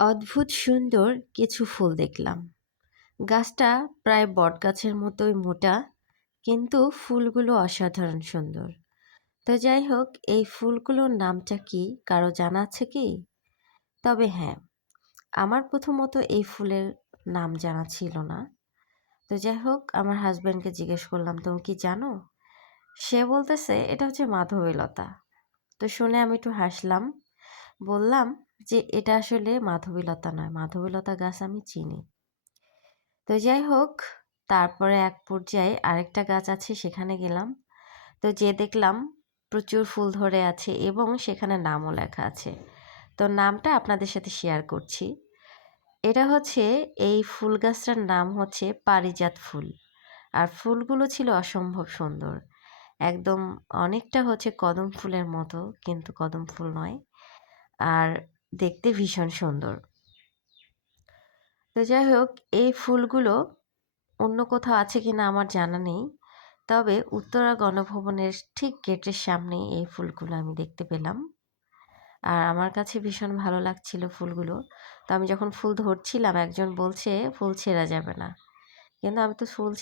অদ্ভুত সুন্দর কিছু ফুল দেখলাম। গাছটা প্রায় বটগাছের মতোই মোটা, কিন্তু ফুলগুলো অসাধারণ সুন্দর। তো যাই হোক, এই ফুলগুলোর নামটা কি কারো জানা আছে কি? তবে হ্যাঁ, আমার প্রথমত এই ফুলের নাম জানা ছিল না। তো যাই হোক, আমার হাজব্যান্ডকে জিজ্ঞেস করলাম, তুমি কি জানো? সে বলতেছে এটা হচ্ছে মাধবীলতা। তো শুনে আমি একটু হাসলাম, বললাম যে এটা আসলে মাধবীলতা নয়, মাধবীলতা গাছ আমি চিনি। তো যাই হোক, তারপরে এক পর্যায়ে আরেকটা গাছ আছে, সেখানে গেলাম। তো যেয়ে দেখলাম প্রচুর ফুল ধরে আছে এবং সেখানে নামও লেখা আছে। তো নামটা আপনাদের সাথে শেয়ার করছি। এটা হচ্ছে, এই ফুল গাছটার নাম হচ্ছে পারিজাত ফুল। আর ফুলগুলো ছিল অসম্ভব সুন্দর, একদম অনেকটা হচ্ছে কদম ফুলের মতো, কিন্তু কদম ফুল নয়। আর দেখতে ভীষণ সুন্দর। তো যাই হোক, এই ফুলগুলো অন্য কোথাও আছে কিনা আমার জানা নেই, তবে উত্তরা গণভবনের ঠিক গেটের সামনে এই ফুলগুলো আমি দেখতে পেলাম। আর আমার কাছে ভীষণ ভালো লাগছিল ফুলগুলো। তো আমি যখন ফুল ধরছিলাম, একজন বলছে ফুল ছেঁড়া যাবে না, কিন্তু আমি তো ফুল